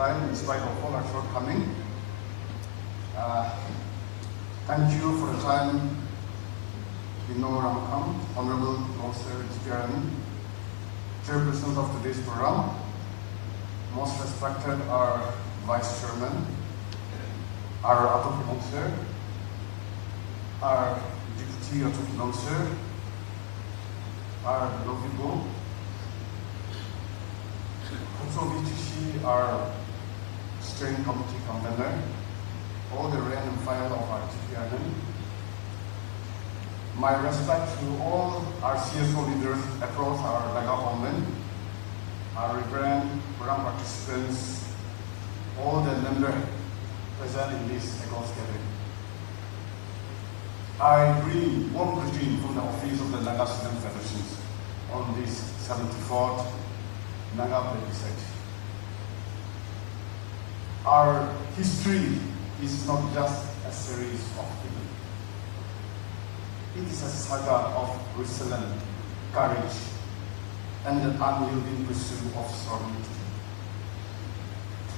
time in spite of all our shortcomings. Thank you for the time, Honorable Mr. Chairman, Chairperson of today's program, most respected our Vice Chairman, our Atoki Monsieur, our Deputy Atoki Monsieur, our Lovibo, Kutsovichishi, our Steering Committee Convener, all the rank and file of our TPRN. My respect to all our CSO leaders across our Naga homeland, our reverend program participants, all the members present in this Eagles gathering. I bring warm greeting from the office of the Naga Student Federations on this 74th Naga plebiscite. Our history is not just a series of events. It is a saga of resilience, courage, and the unyielding pursuit of sovereignty.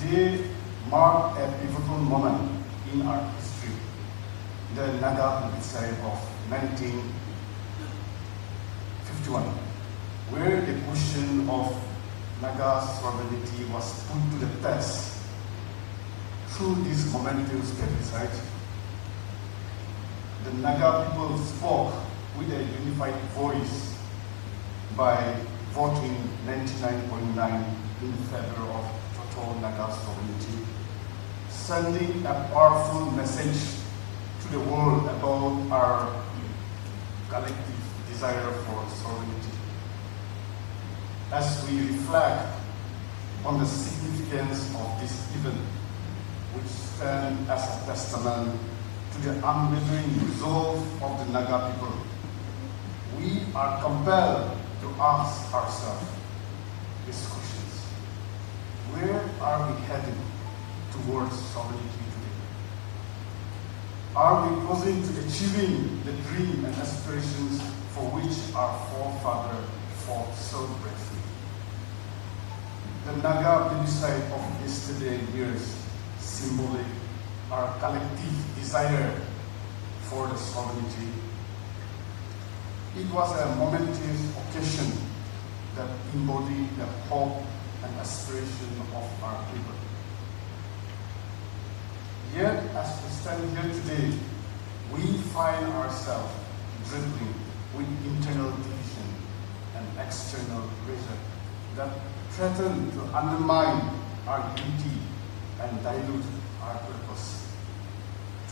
Today marks a pivotal moment in our history, the Naga plebiscite of 1951, where the question of Naga sovereignty was put to the test. Through this momentous plebiscite, the Naga people spoke with a unified voice by voting 99.9 in favor of total Naga sovereignty, sending a powerful message to the world about our collective desire for sovereignty. As we reflect on the significance of this event, which stand as a testament to the unwavering resolve of the Naga people, we are compelled to ask ourselves these questions. Where are we heading towards sovereignty today? Are we closing to achieving the dream and aspirations for which our forefathers fought so bravely? The Naga plebiscite of yesterday years symbolic our collective desire for the sovereignty. It was a momentous occasion that embodied the hope and aspiration of our people. Yet, as we stand here today, we find ourselves dribbling with internal division and external pressure that threaten to undermine our unity and dilute our purpose.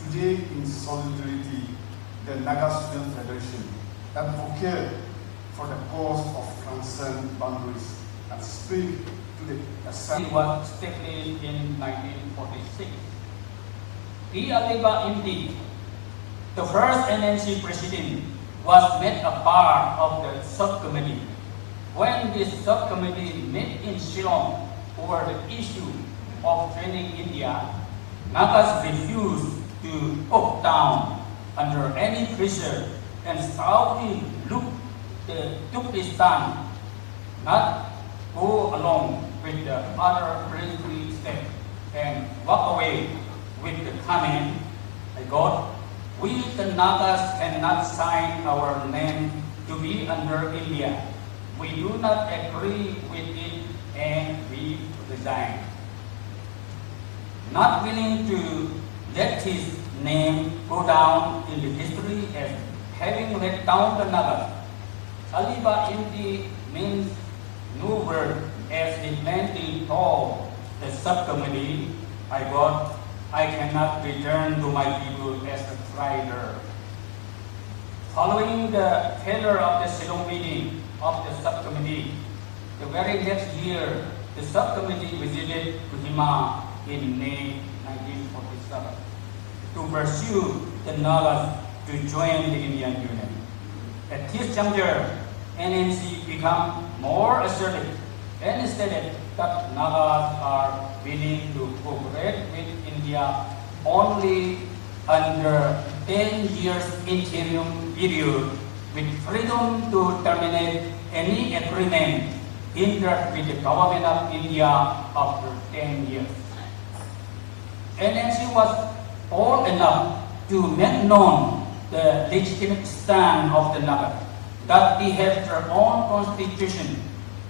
Today, in solidarity, the Naga Student Federation advocate for the cause of transcend boundaries and speak to the assembly. It was established in 1946. Aliba indeed, the first NNC president, was made a part of the subcommittee. When this subcommittee met in Shillong over the issue of training India, Nagas refused to put down under any pressure and stoutly took this stand, not go along with the other princely steps and walk away with the comment, "My God, we the Nagas cannot sign our name to be under India. We do not agree with it and we resign." Not willing to let his name go down in the history as having let down the Nagas, Aliba Inti means no word, as he plainly told the subcommittee, "My God, I cannot return to my people as a traitor." Following the failure of the Shillong meeting of the subcommittee, the very next year, the subcommittee visited Kohima in May 1947 to pursue the Nagas to join the Indian Union. At this juncture, NNC became more assertive and stated that Nagas are willing to cooperate with India only under 10 years interim period with freedom to terminate any agreement entered with the government of India after 10 years. NSC was bold enough to make known the legitimate stand of the Naga, that they have their own constitution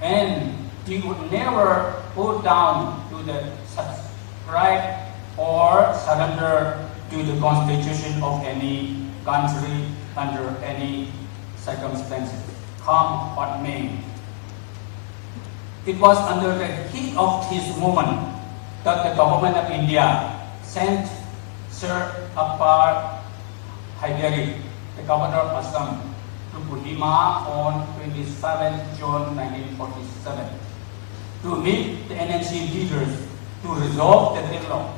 and they would never go down to the subscribe or surrender to the constitution of any country under any circumstances, come what may. It was under the heat of this movement that the government of India sent Sir Akbar Hyderabad, the governor of Assam, to Kohima on 27 June 1947 to meet the NNC leaders to resolve the deadlock.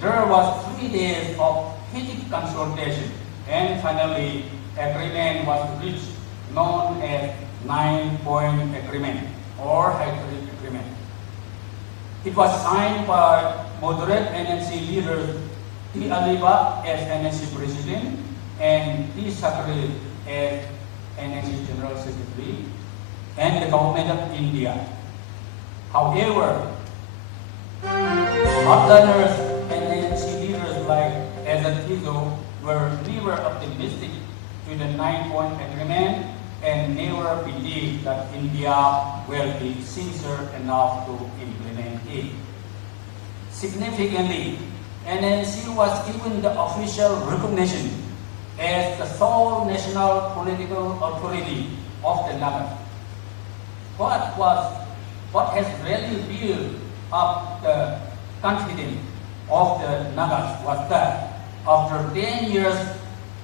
There was 3 days of heated consultation and finally agreement was reached, known as 9-point agreement or Hyderabad agreement. It was signed by moderate NNC leaders T. Aliba as NNC President and T. Sakri as NNC General Secretary and the government of India. However, hardliners and NNC leaders like Azatizo were never optimistic to the 9-point agreement and never believed that India will be sincere enough to implement it. Significantly, NNC was given the official recognition as the sole national political authority of the Naga. What has really built up the confidence of the Nagas was that after 10 years,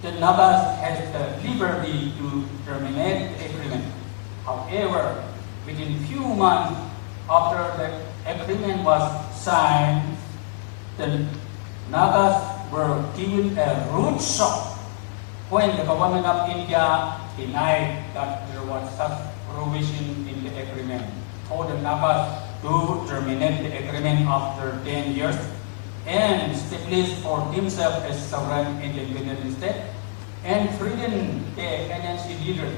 the Nagas had the liberty to terminate the agreement. However, within few months after the agreement was signed, the Nagas were given a rude shock when the government of India denied that there was such provision in the agreement, told the Nagas to terminate the agreement after 10 years and establish for themselves a sovereign independent state, and threatened the NNC leaders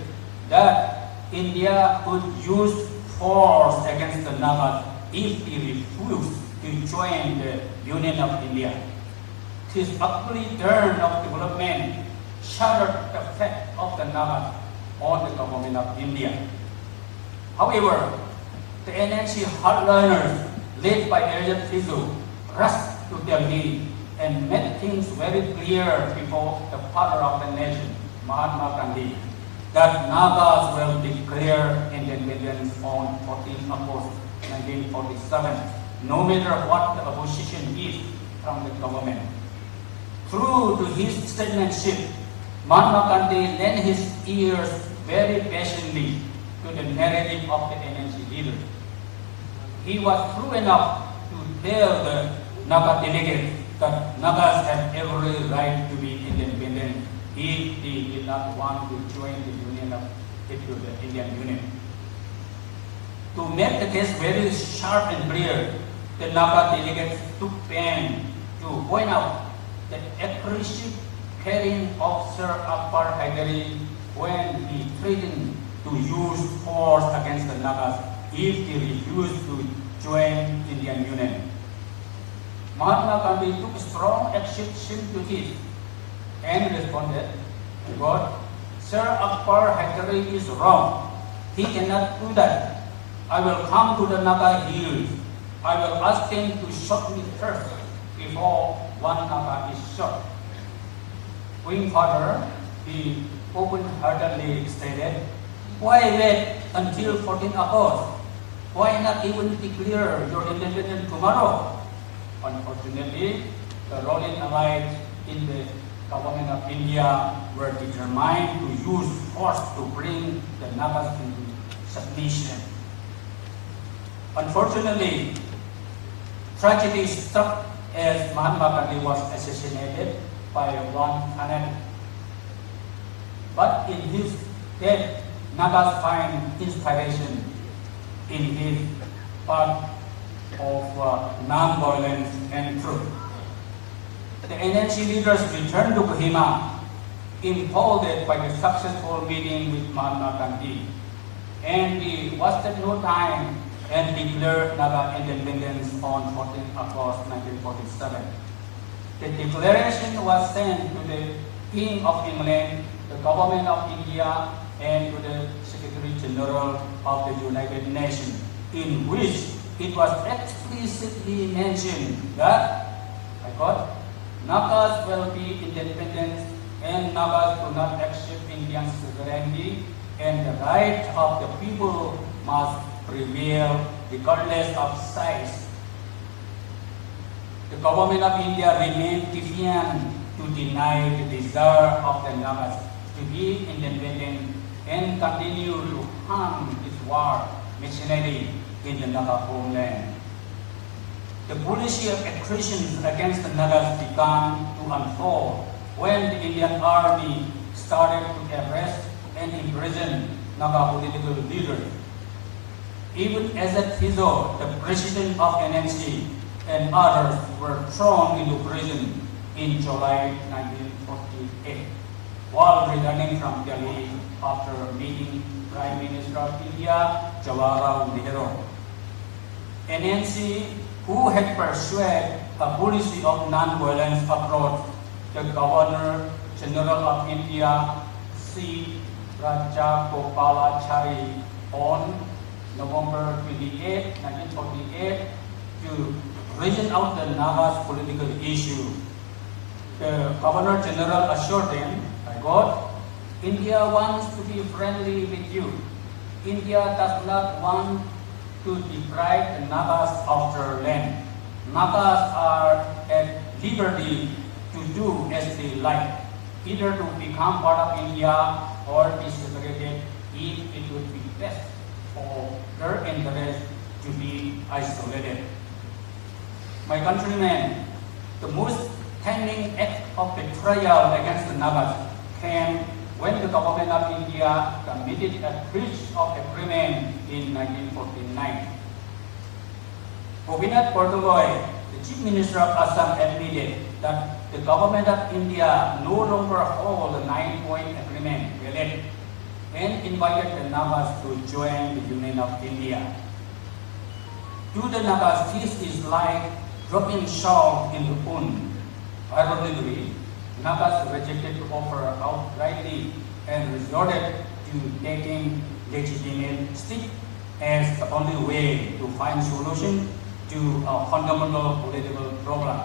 that India would use force against the Nagas if they refused to join the Union of India. This ugly turn of development shattered the faith of the Nagas on the government of India. However, the NNC hardliners led by Elliot Fizu rushed to Delhi and made things very clear before the father of the nation, Mahatma Gandhi, that Nagas will declare independence on 14 August 1947, no matter what the opposition is from the government. True to his statesmanship, Mahatma Gandhi lent his ears very patiently to the narrative of the NNC leaders. He was true enough to tell the Naga delegates that Nagas have every right to be independent if they did not want to join the Union of the Indian Union. To make the case very sharp and clear, the Naga delegates took pains to point out the aggressive carrying of Sir Akbar Hyderabad when he threatened to use force against the Nagas if they refused to join Indian Union. Mahatma Gandhi took strong exception to this and responded, "God, Sir Akbar Hyderabad is wrong. He cannot do that. I will come to the Naga hills. I will ask them to shoot me first before one Naga is shot." Going further, he open-heartedly stated, "Why wait until 14 August? Why not even declare your independence tomorrow?" Unfortunately, the ruling elites in the government of India were determined to use force to bring the Nagas into submission. Unfortunately, tragedy struck as Mahatma Gandhi was assassinated by one fanatic. But in his death, Nagas find inspiration in his path of non-violence and truth. The NNC leaders returned to Kohima, emboldened by the successful meeting with Mahatma Gandhi. and we wasted no time and declared Naga independence on 14 August 1947. The declaration was sent to the King of England, the Government of India, and to the Secretary General of the United Nations, in which it was explicitly mentioned that, I quote, Nagas will be independent and Nagas do not accept Indian sovereignty, and the right of the people must prevail regardless of size. The government of India remained defiant to deny the desire of the Nagas to be independent and continue to harm its war machinery in the Naga homeland. The policy of aggression against the Nagas began to unfold when the Indian army started to arrest and imprison Naga political leaders. Even as a result, the president of NNC and others were thrown into prison in July 1948 while returning from Delhi after meeting Prime Minister of India, Jawaharlal Nehru. NNC, who had pursued a policy of non-violence approach, the Governor General of India, C. Rajagopalachari, on November 28, 1948, to reason out the Naga's political issue. The Governor General assured them, I quote, India wants to be friendly with you. India does not want to deprive the Nagas of their land. Nagas are at liberty to do as they like, either to become part of India or be separated if it would be best for their interest to be isolated. My countrymen, the most telling act of betrayal against the Nagas came when the government of India committed a breach of agreement in 1949. Gopinath Bordogoi, the Chief Minister of Assam, admitted that the government of India no longer holds the 9-point agreement valid and invited the Nagas to join the Union of India. To the Nagas, this is like dropping salt in the pond. Ironically, Nagas rejected the offer outrightly and resorted to taking legitimate steps as the only way to find solution to a fundamental political problem.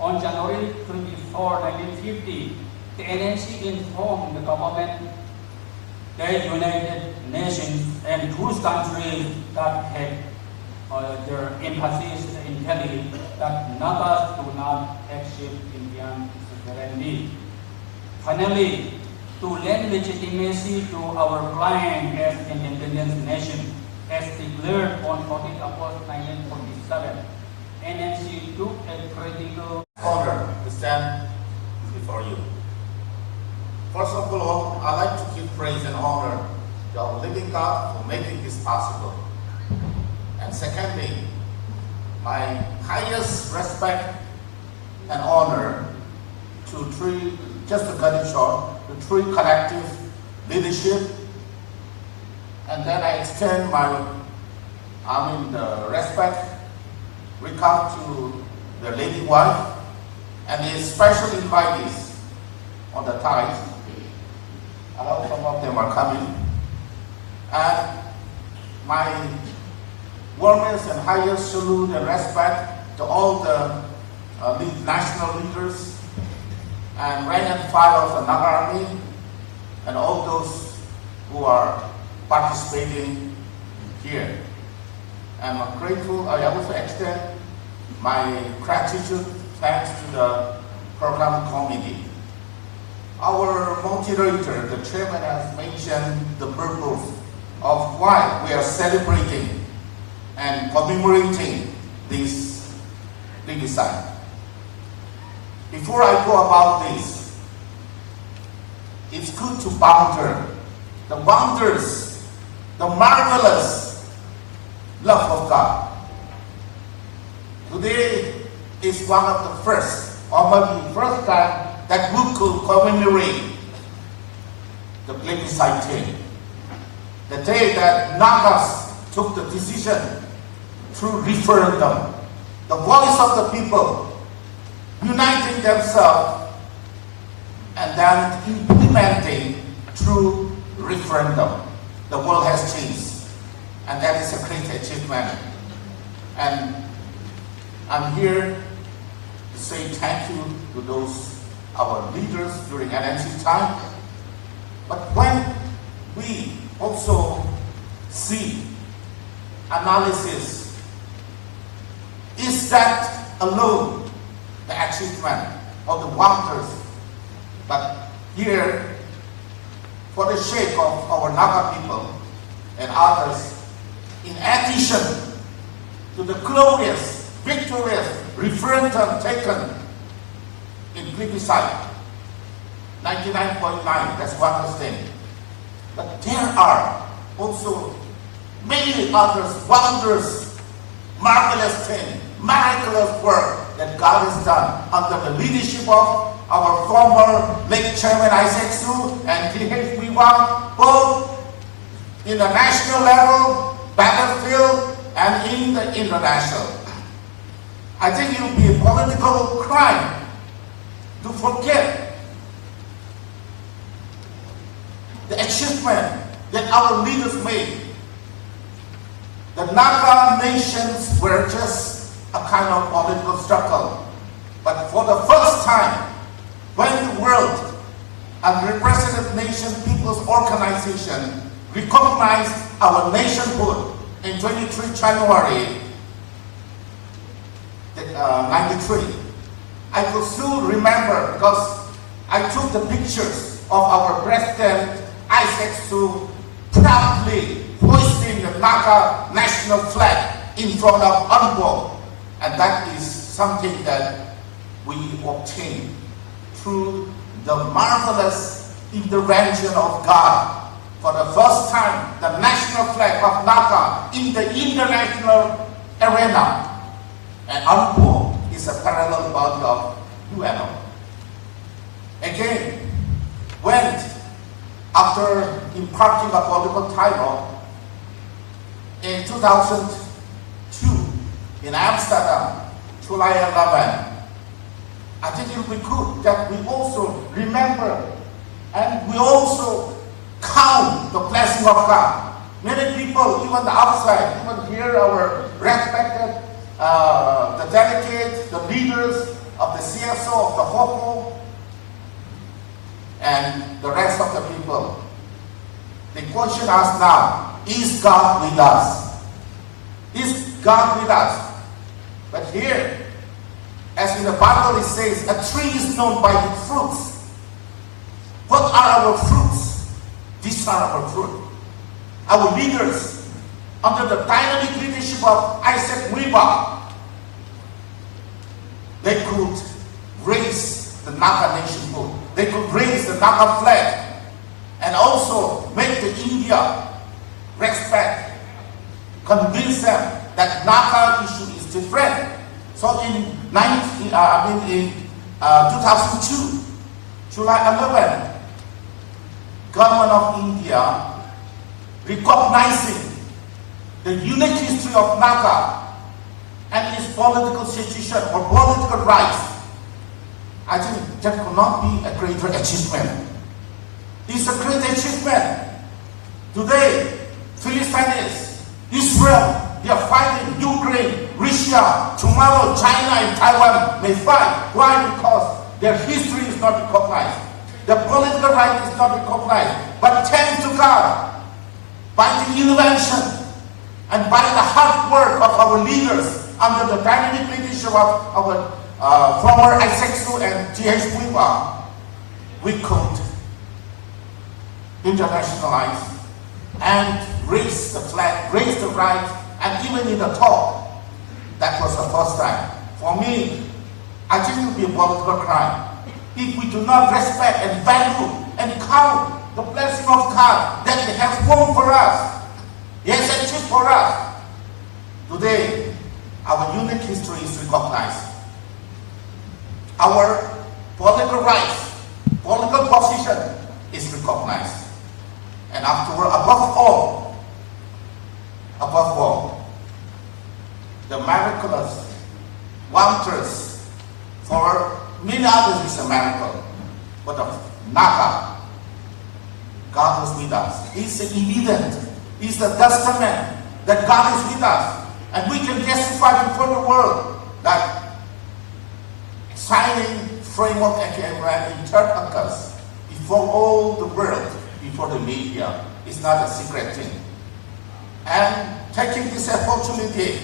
On January 24, 1950, the NNC informed the government, the United Nations, and those countries that had their embassies in Delhi that Nagas do not accept Indian sovereignty. Finally, to lend legitimacy to our claim as an independent nation, as declared on 14 August 1947, NNC took a critical honor to stand before you. First of all, I'd like to give praise and honor to our living God for making this possible. And secondly, my highest respect and honor to just to cut it short, to three collective leadership. And then I extend the respect, regard to the lady wife and the special invitees on the ties. I know some of them are coming. And my warmest and highest salute and respect to all the national leaders and rank and file of the Naga Army and all those who are participating here. And I'm grateful. I also extend my gratitude, thanks to the program committee. Our moderator, the chairman, has mentioned the purpose of why we are celebrating and commemorating this plebiscite. Before I go about this, it's good to ponder the wonders, the marvelous love of God. Today is one of the first, or maybe first time, that we could commemorate the plebiscite. the day that Nagas took the decision through referendum, the voice of the people uniting themselves and then implementing through referendum. The world has changed, and that is a great achievement. And I'm here to say thank you to those, our leaders during NNC time. But when we also see analysis, is that alone the achievement of the wonders? But here, for the sake of our Naga people and others, in addition to the glorious, victorious referendum taken in plebiscite, 99.9, that's one thing. But there are also many others, wonders, marvelous things, miraculous work that God has done under the leadership of our former late Chairman Isaac Su and T.H. Weewang, both in the national level, battlefield, and in the international. I think it would be a political crime to forget the achievement that our leaders made. The Naga nations were just a kind of political struggle. But for the first time, when the world and Representative Nation People's Organization recognized our nationhood in 23 January 93, I could still remember because I took the pictures of our President Isaac Su proudly hoisting the Naga national flag in front of Anbo. And that is something that we obtained through the marvelous intervention of God. For the first time, the national flag of Naga in the international arena. And Anpo is a parallel body of UNO. Again, when after imparting a political title in 2002 in Amsterdam, July 11, I think it would be good that we also remember and we also count the blessing of God. Many people, even the outside, even here, our respected, the delegates, the leaders of the CSO, of the HOPO, and the rest of the people, they question us now, is God with us? Is God with us? But here, as in the Bible it says, a tree is known by its fruits. What are our fruits? These are our fruit. Our leaders, under the dynamic leadership of Isaac Weewang, they could raise the Naga nationhood. They could raise the Naga flag and also make the India respect, convince them that Naga issue is different. So in 2002, July 11, government of India recognizing the unique history of Naga and its political situation or political rights. I think that could not be a greater achievement. It's a great achievement. Today, Philippines, Israel, they are fighting Ukraine, Russia, tomorrow China and Taiwan may fight. Why? Because their history is not recognized. The political right is not recognized. But thanks to God, by the intervention and by the hard work of our leaders under the dynamic leadership of our former Isaac Su and T.H. Weewang, we could internationalize and raise the flag, raise the right, and even in the talk, that was the first time. For me, I think it would be a political crime if we do not respect and value and count the blessing of God that He has won for us. He has achieved for us. Today, our unique history is recognized. Our political rights, political position is recognized. And afterward, above all, is a miracle, but of Naga, God was with us. It's evident. It's the testament that God is with us. And we can testify before the world that signing framework agreement in third August before all the world, before the media, is not a secret thing. And taking this opportunity